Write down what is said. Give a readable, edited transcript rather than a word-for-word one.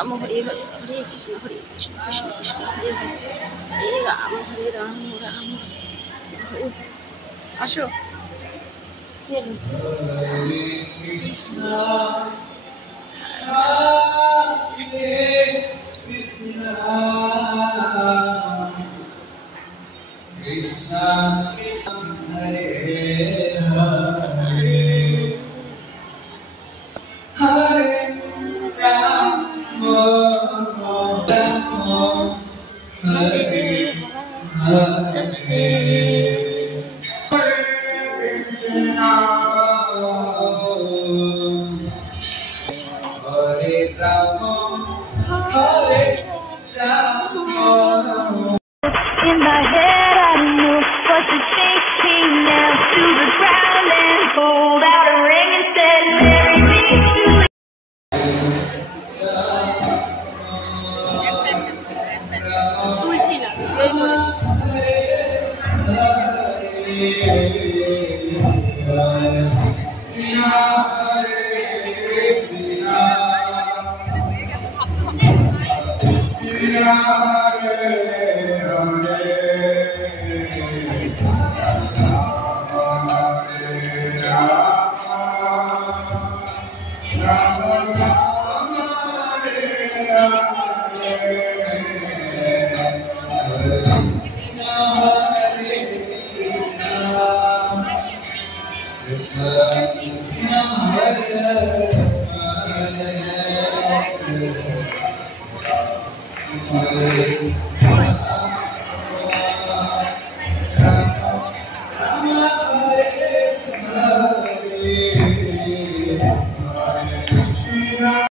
Ram Hare Hare Hare Krishna Krishna Krishna Hare Hare Hare Ram Ram Hare Asho Hare Krishna Krishna Krishna Hare Hare Hare Ram Hare Hare In my head, I don't know what to think. He knelt to the ground and pulled out a ring and said, "Marry me to